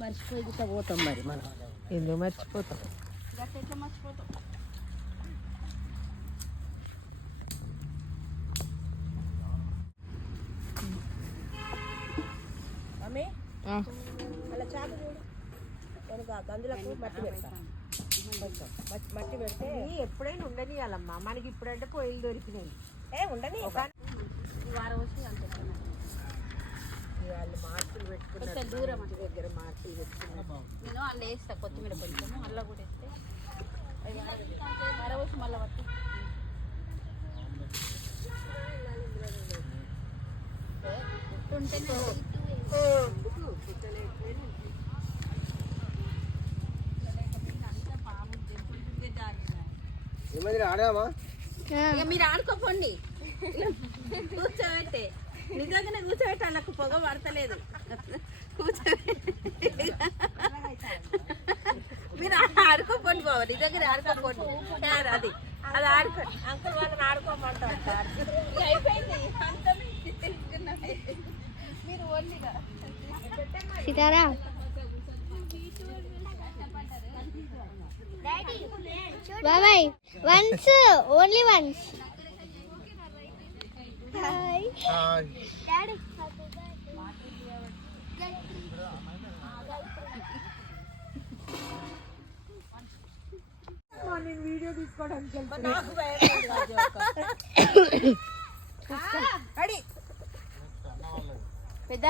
మర్చిపోయి పోతాం మరి మనం. ఎందుకు మర్చిపోతాం? ఎట్లా మర్చిపోతాం? అమ్మే అలా చాకు చూడు, అందులో మట్టి పెడతాను. మట్టి పెడితే ఎప్పుడైనా ఉండనియాలమ్మా. మనకి ఇప్పుడంటే పొయ్యిలు దొరికినాయి. ఉండని వారం వచ్చి అంత వాళ్ళు మార్కులు పెట్టుకున్నారు, దూరం దగ్గర మార్కులు పెట్టుకున్నారు. నేను అల్ల వేస్తా కొత్తిమీర కొంచెం, అల్ల కూడా వేస్తే వారం వచ్చి మళ్ళీ పట్టి మీరు ఆడుకోపోండి. కూర్చోబెట్టే నిజంగానే కూర్చోబెట్టి వాళ్ళకు పొగ పడతలేదు. మీరు ఆడుకోపోండి బాబు, నిజంగానే ఆడుకోపోండి. అది అది ఆడుకోండి. అంకుల్ వాళ్ళని ఆడుకోమంటారు. అయిపోయింది మీరు ఓన్లీగా సీతారా బాబాయ్ once only once. Hi daddy. నేను వీడియో తీసుకోవడానికి పెద్ద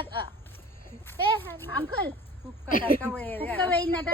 అంకుల్ కుక్క పోయిందట.